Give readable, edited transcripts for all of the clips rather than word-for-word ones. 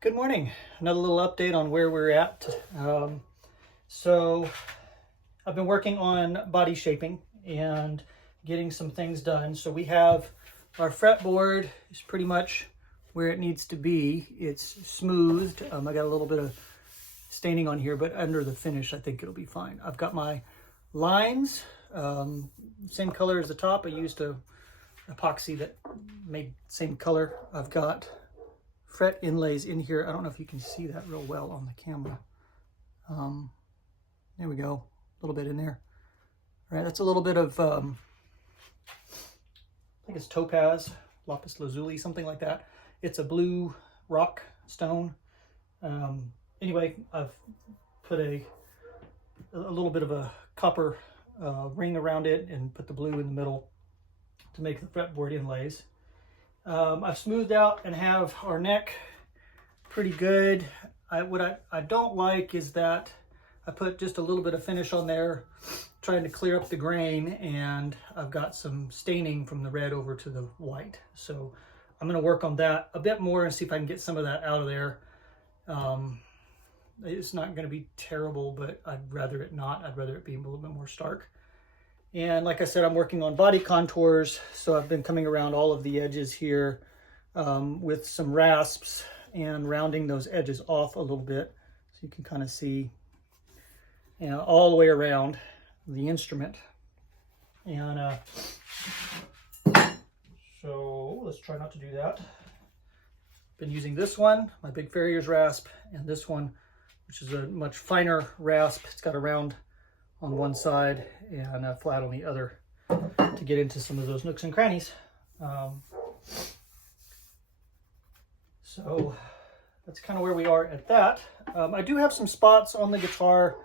Good morning. Another little update on where we're at. So I've been working on body shaping and getting some things done. So we have our fretboard is pretty much where it needs to be. It's smoothed. I got a little bit of staining on here, but under the finish, I think it'll be fine. I've got my lines, same color as the top. I used a epoxy that made same color. I've got fret inlays in here. I don't know if you can see that real well on the camera. There we go, a little bit in there. All right, that's a little bit of, I think it's topaz, lapis lazuli, something like that. It's a blue rock stone. Anyway, I've put a little bit of a copper ring around it and put the blue in the middle to make the fretboard inlays. I've smoothed out and have our neck pretty good. What I don't like is that I put just a little bit of finish on there, trying to clear up the grain, and I've got some staining from the red over to the white. So I'm going to work on that a bit more and see if I can get some of that out of there. It's not going to be terrible, but I'd rather it not. I'd rather it be a little bit more stark. And like I said, I'm working on body contours, so I've been coming around all of the edges here with some rasps and rounding those edges off a little bit, so you can kind of see, you know, all the way around the instrument. And so let's try not to do that. Been using this one, my big Farrier's rasp, and this one, which is a much finer rasp. It's got a round on one side and a flat on the other to get into some of those nooks and crannies. So that's kind of where we are at that. I do have some spots on the guitar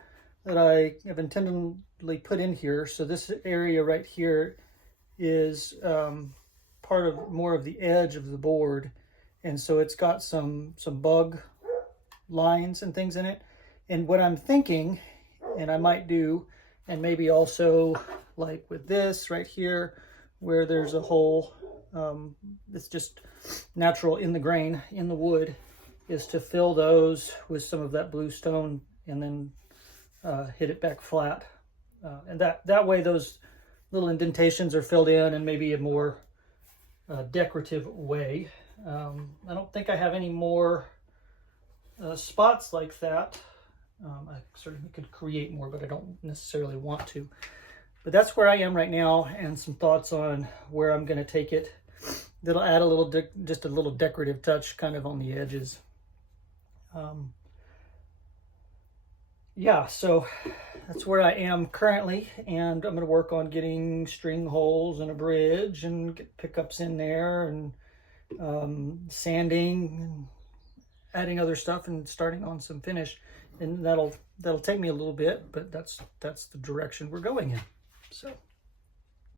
that I have intentionally put in here. So this area right here is part of more of the edge of the board. And so it's got some bug lines and things in it. And what I'm thinking, and I might do, and maybe also like with this right here, where there's a hole, it's just natural in the grain, in the wood, is to fill those with some of that blue stone and then hit it back flat. And that way those little indentations are filled in in maybe a more decorative way. I don't think I have any more spots like that. I certainly could create more, but I don't necessarily want to. But that's where I am right now, and some thoughts on where I'm going to take it. That'll add a little, just a little decorative touch kind of on the edges. Yeah, so that's where I am currently, and I'm going to work on getting string holes and a bridge and get pickups in there, and sanding and adding other stuff and starting on some finish. And that'll take me a little bit, but that's the direction we're going in. So